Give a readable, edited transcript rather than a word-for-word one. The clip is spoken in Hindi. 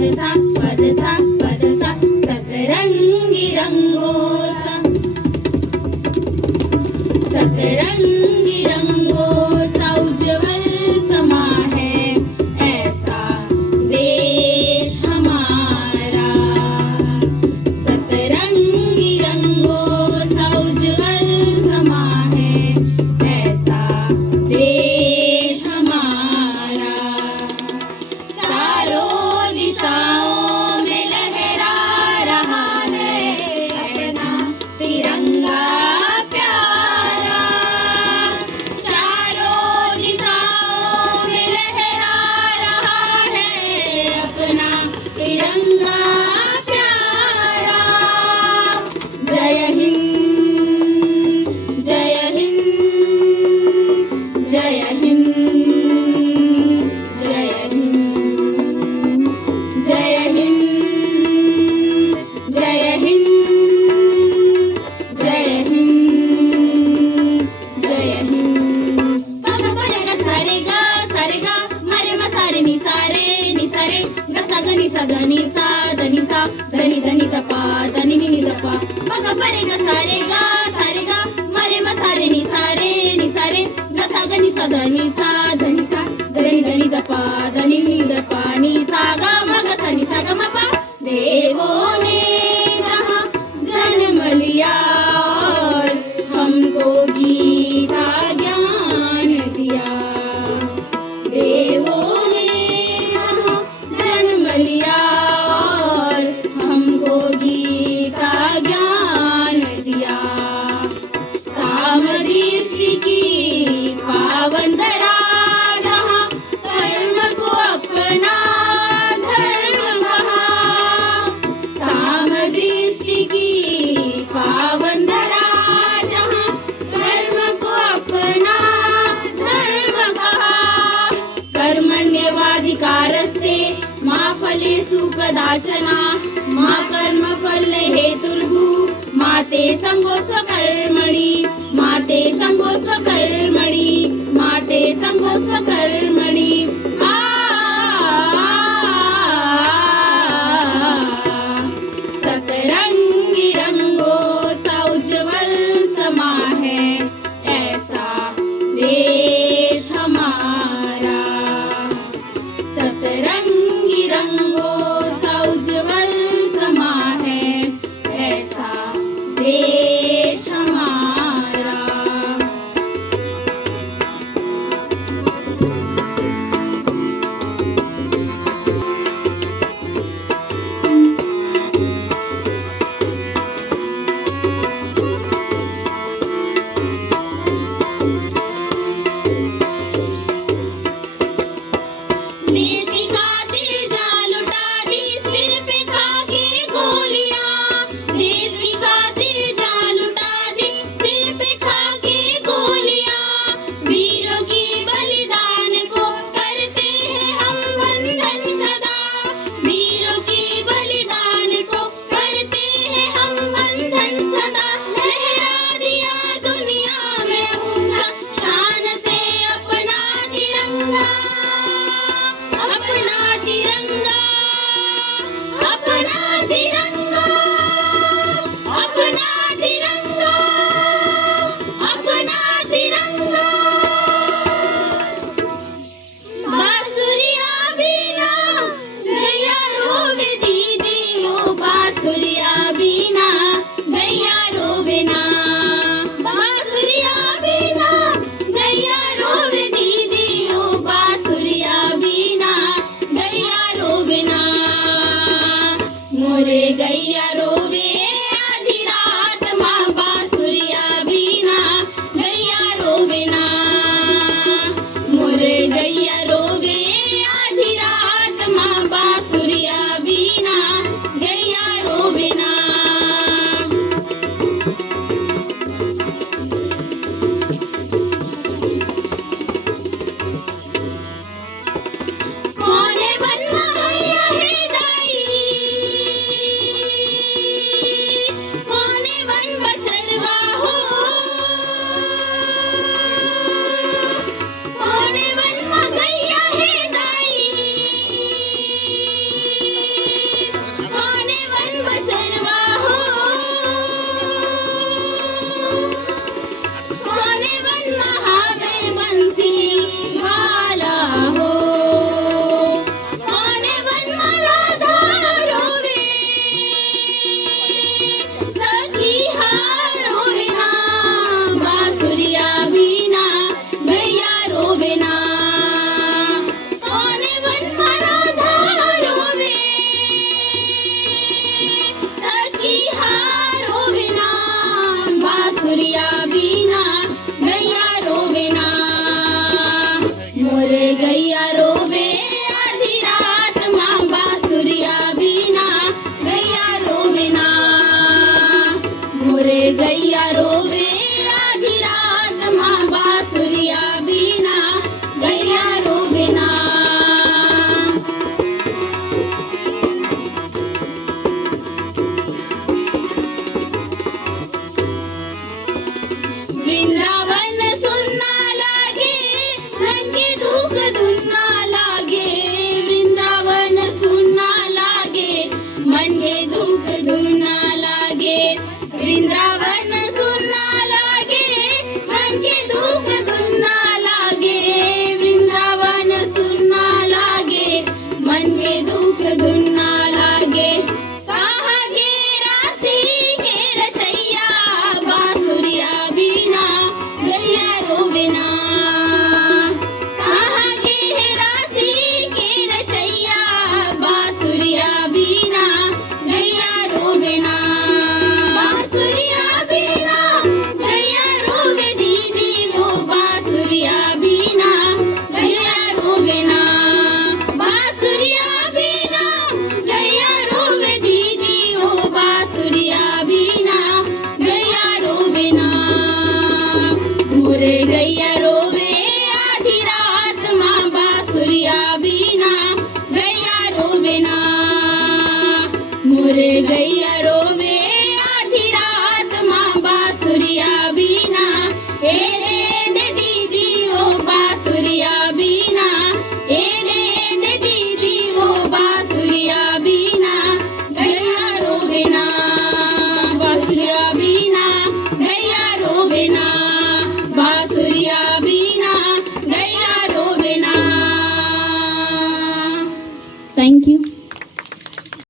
पद सा सतरंगी रंगों सा सतरंगी रंगों सा उज्जवल समा है ऐसा देश हमारा सतरंगी रंगों सा उज्जवल समा है ऐसा देश हमारा चारों दिशाओं में लहरा रहा है अपना तिरंगा प्यारा चारों दिशाओं में लहरा रहा है अपना तिरंगा प्यारा जय हिंद जय हिंद जय हिंद जय हिंद जय हिंद जय हिंद जय हिंद जय हिंद पग परे ग सारे गा मरे म सारे नि सारे ग सा ग नि सा ध नि सा धनी धनी द पा धनी नि द पा पग परे ग सारे गा मरे म सारे नि सारे ग सा ग नि सा धनी सा धनी धनी द पा धनी नि द पा नि सा गा म ग सा नि सा ग म पा देवों ने जहाँ जन्म लिया और हमको गीता ज्ञान दिया देवों ने जहाँ जन्म लिया और हमको गीता ज्ञान दिया सामदृष्टि की पावन धरा जहाँ कर्म को अपना धर्म कहा सामदृष्टि की पावन धरा जहाँ कर्म को अपना धर्म कहा कर्मण्यवाधिकारस्ते मा फलेषु कदाचन मा कर्मफल हेतुर्भु मा ते संगो स्वकर्मणि मा ते संगो स्वकर्मणि मा ते संगो स्वकर्मणि सतरंगी रंगों सा उज्जवल समा है ऐसा देश हमारा सतरंगी रंग